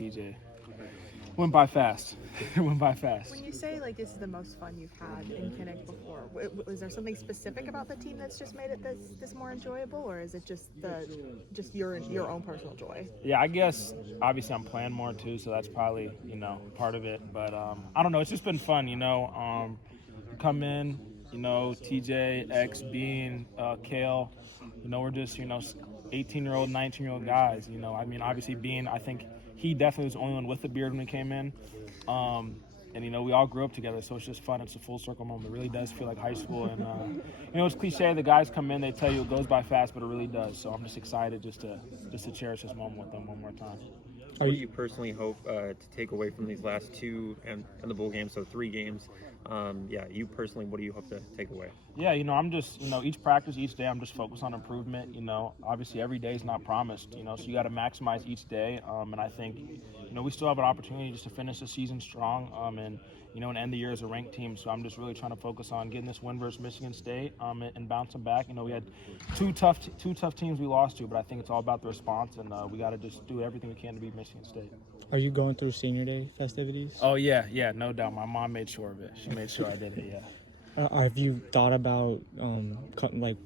TJ. Went by fast. It went by fast. When you say like this is the most fun you've had in Kinnick before, was there something specific about the team that's just made it this more enjoyable, or is it just your own personal joy? Yeah, I guess obviously I'm playing more too, so that's probably part of it. But I don't know. It's just been fun. Come in. TJ, X, Bean, Kale. We're just 18-year-old, 19-year-old guys. Obviously Bean, I think he definitely was the only one with the beard when he came in. And we all grew up together, so it's just fun. It's a full circle moment. It really does feel like high school. And it's cliche. The guys come in, they tell you it goes by fast, but it really does. So I'm just excited just to cherish this moment with them one more time. What do you personally hope to take away from these last two and the bowl games, so 3 games? You personally, what do you hope to take away? Yeah, I'm just, each practice, each day, I'm just focused on improvement. Obviously every day is not promised, so you got to maximize each day. And I think, we still have an opportunity just to finish the season strong and end the year as a ranked team. So I'm just really trying to focus on getting this win versus Michigan State and bouncing back. We had two tough teams we lost to, but I think it's all about the response, and we got to just do everything we can to beat Michigan State. Are you going through senior day festivities? Oh, yeah, no doubt. My mom made sure of it. She made sure I did it, yeah. Have you thought about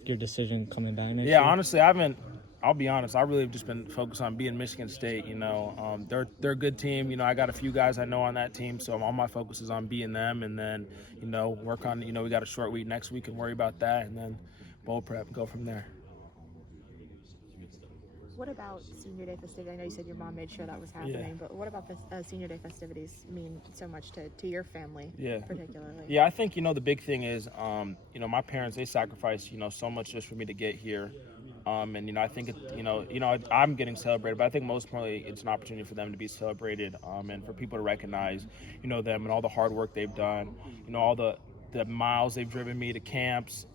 your decision coming back next year? Yeah, honestly, I'll be honest, I really have just been focused on being Michigan State. They're a good team. I got a few guys I know on that team, so all my focus is on beating them, and then, work on, we got a short week next week and worry about that, and then bowl prep, go from there. What about senior day festivities? I know you said your mom made sure that was happening, but what about the senior day festivities mean so much to your family, particularly? Yeah, I think, the big thing is, my parents, they sacrificed, so much just for me to get here. And, I think, I'm getting celebrated, but I think most importantly, it's an opportunity for them to be celebrated and for people to recognize, them and all the hard work they've done, all the miles they've driven me to camps,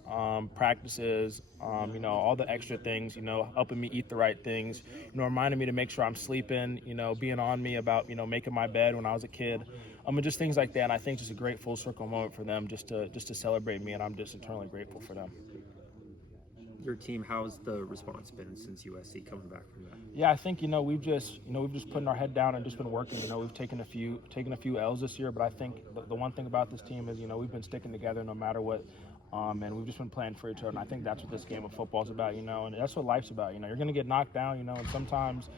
practices, all the extra things, helping me eat the right things, reminding me to make sure I'm sleeping, being on me about, making my bed when I was a kid, and just things like that. And I think just a great full circle moment for them just to celebrate me, and I'm just eternally grateful for them. Your team, how's the response been since USC coming back from that? Yeah, I think we've just putting our head down and just been working. We've taken a few L's this year, but I think the one thing about this team is we've been sticking together no matter what, and we've just been playing for each other. And I think that's what this game of football is about, and that's what life's about. You're going to get knocked down, and sometimes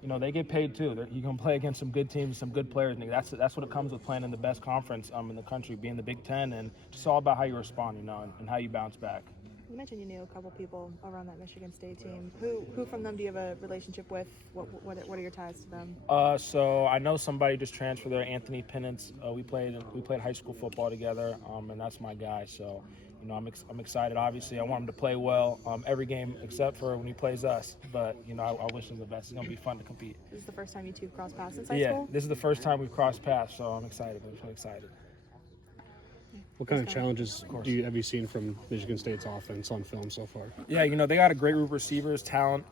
they get paid too. You can play against some good teams, some good players, and that's what it comes with playing in the best conference in the country, being the Big Ten, and just all about how you respond, and how you bounce back. You mentioned you knew a couple people around that Michigan State team. Who from them do you have a relationship with? What are your ties to them? So I know somebody just transferred there, Anthony Penance. We played high school football together, and that's my guy. So, I'm excited. Obviously, I want him to play well every game except for when he plays us. But I wish him the best. It's gonna be fun to compete. This is the first time you two crossed paths since high school? Yeah, this is the first time we've crossed paths, so I'm excited. I'm so excited. What kind of challenges have you seen from Michigan State's offense on film so far? Yeah, they got a great group of receivers, talent.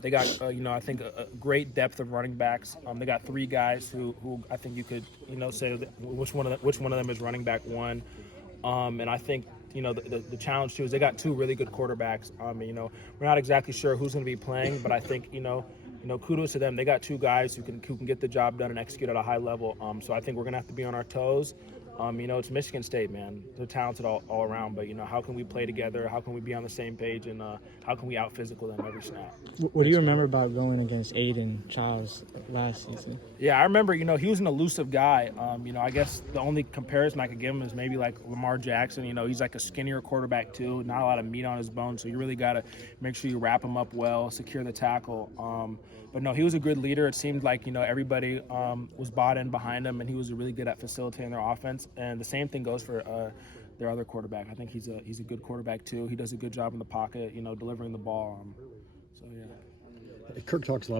They got, I think a great depth of running backs. They got 3 guys who I think you could, say which one of them is running back 1. And I think, the challenge too is they got 2 really good quarterbacks. We're not exactly sure who's going to be playing, but I think, kudos to them. They got 2 guys who can get the job done and execute at a high level. So I think we're going to have to be on our toes. It's Michigan State, man. They're talented all around, but, how can we play together? How can we be on the same page? And how can we out-physical them every snap? What do you remember about going against Aiden Childs last season? Yeah, I remember, he was an elusive guy. I guess the only comparison I could give him is maybe like Lamar Jackson. He's like a skinnier quarterback, too. Not a lot of meat on his bones, so you really got to make sure you wrap him up well, secure the tackle. But no, he was a good leader. It seemed like, everybody was bought in behind him, and he was really good at facilitating their offense. And the same thing goes for their other quarterback. I think he's a good quarterback, too. He does a good job in the pocket, delivering the ball. So, yeah. Kirk talks a lot